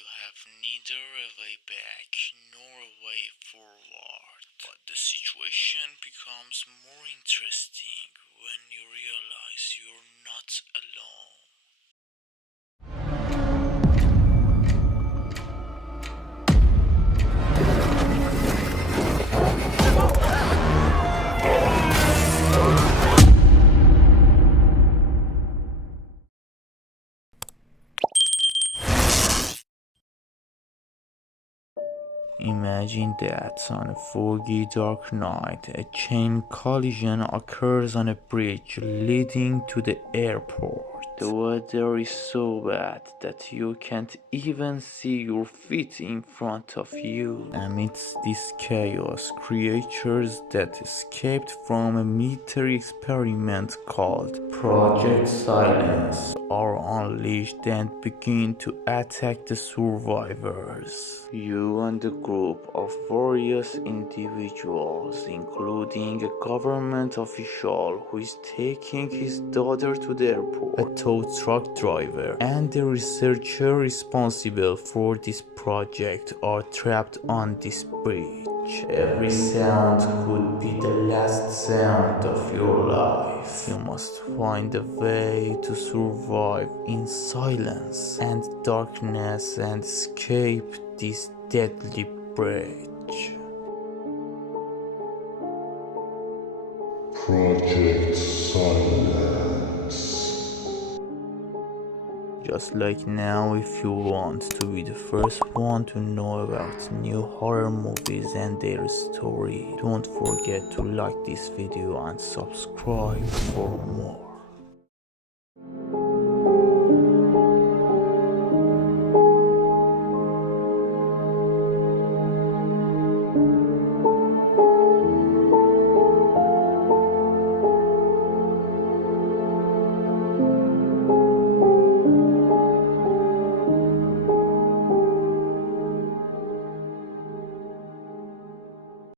You have neither a way back nor a way forward. But the situation becomes more interesting when you realize you're not alone. Imagine that on a foggy dark night, a chain collision occurs on a bridge leading to the airport. The weather is so bad that you can't even see your feet in front of you. Amidst this chaos, creatures that escaped from a military experiment called Project Silence are unleashed and begin to attack the survivors. You and a group of various individuals, including a government official who is taking his daughter to the airport, a tow truck driver, and the researcher responsible for this project are trapped on this bridge. Every sound could be the last sound of your life. You must find a way to survive in silence and darkness and escape this deadly bridge. Project Silence. Just like now, if you want to be the first one to know about new horror movies and their story, don't forget to like this video and subscribe for more.